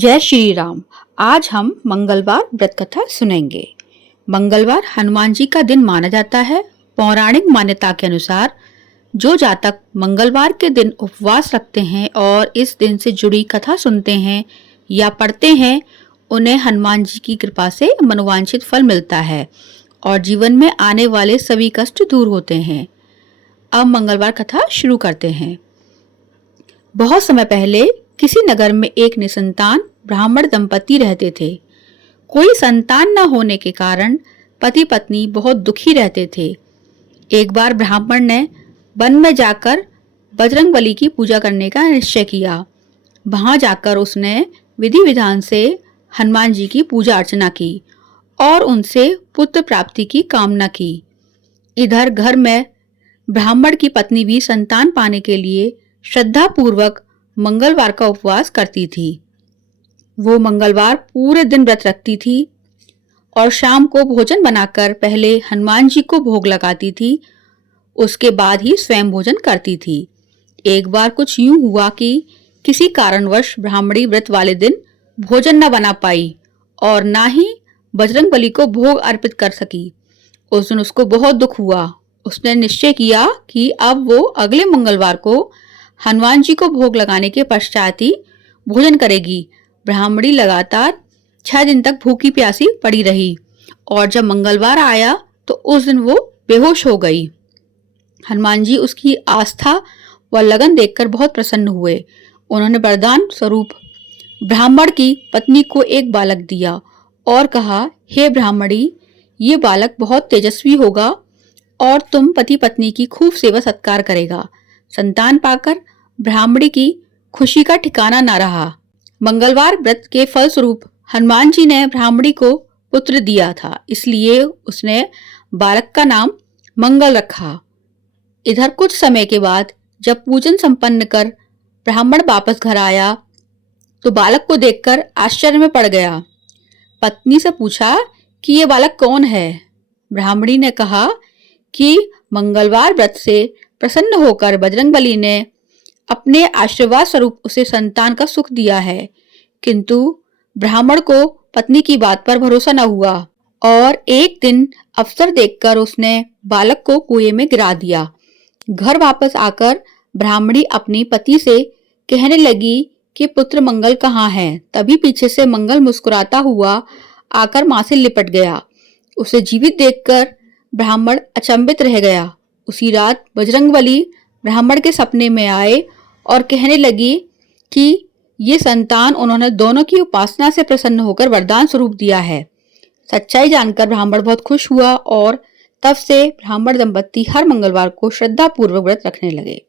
जय श्री राम। आज हम मंगलवार व्रत कथा सुनेंगे। मंगलवार हनुमान जी का दिन माना जाता है। पौराणिक मान्यता के अनुसार जो जातक मंगलवार के दिन उपवास रखते हैं और इस दिन से जुड़ी कथा सुनते हैं या पढ़ते हैं, उन्हें हनुमान जी की कृपा से मनोवांछित फल मिलता है और जीवन में आने वाले सभी कष्ट दूर होते हैं। अब मंगलवार कथा शुरू करते हैं। बहुत समय पहले किसी नगर में एक निसंतान ब्राह्मण दंपति रहते थे। कोई संतान न होने के कारण पति पत्नी बहुत दुखी रहते थे। एक बार ब्राह्मण ने वन में जाकर बजरंगबली की पूजा करने का निश्चय किया। वहां जाकर उसने विधि विधान से हनुमान जी की पूजा अर्चना की और उनसे पुत्र प्राप्ति की कामना की। इधर घर में ब्राह्मण की पत्नी भी संतान पाने के लिए श्रद्धा पूर्वक मंगलवार का उपवास करती थी। वो मंगलवार पूरे दिन व्रत रखती थी और शाम को भोजन बनाकर पहले हनुमान जी को भोग लगाती थी, उसके बाद ही स्वयं भोजन करती थी। एक बार कुछ यूं हुआ कि किसी कारणवश ब्राह्मणी व्रत वाले दिन भोजन न बना पाई और ना ही बजरंगबली को भोग अर्पित कर सकी। उस दिन उसको बहुत दुख हुआ। उसने निश्चय किया कि अब वो अगले मंगलवार को हनुमान जी को भोग लगाने के पश्चात ही भोजन करेगी। ब्राह्मणी लगातार 6 दिन तक भूखी प्यासी पड़ी रही और जब मंगलवार आया तो उस दिन वो बेहोश हो गई। हनुमान जी उसकी आस्था व लगन देखकर बहुत प्रसन्न हुए। उन्होंने वरदान स्वरूप ब्राह्मण की पत्नी को एक बालक दिया और कहा, हे ब्राह्मणी, ये बालक बहुत तेजस्वी होगा और तुम पति पत्नी की खूब सेवा सत्कार करेगा। संतान पाकर ब्राह्मणी की खुशी का ठिकाना न रहा। मंगलवार व्रत के फलस्वरूप हनुमान जी ने ब्राह्मणी को पुत्र दिया था, इसलिए उसने बालक का नाम मंगल रखा। इधर कुछ समय के बाद जब पूजन संपन्न कर ब्राह्मण वापस घर आया तो बालक को देखकर आश्चर्य में पड़ गया। पत्नी से पूछा कि ये बालक कौन है। ब्राह्मणी ने कहा कि मंगलवार व्रत से प्रसन्न होकर बजरंगबली ने अपने आशीर्वाद स्वरूप उसे संतान का सुख दिया है, किंतु ब्राह्मण को पत्नी की बात पर भरोसा न हुआ और एक दिन अवसर देखकर उसने बालक को कुएं में गिरा दिया। घर वापस आकर ब्राह्मणी अपनी पति से कहने लगी कि पुत्र मंगल कहाँ है। तभी पीछे से मंगल मुस्कुराता हुआ आकर मां से लिपट गया। उसे जीवित देखकर ब्राह्मण अचंभित रह गया। उसी रात बजरंगबली ब्राह्मण के सपने में आए और कहने लगी कि ये संतान उन्होंने दोनों की उपासना से प्रसन्न होकर वरदान स्वरूप दिया है। सच्चाई जानकर ब्राह्मण बहुत खुश हुआ और तब से ब्राह्मण दंपति हर मंगलवार को श्रद्धा पूर्वक व्रत रखने लगे।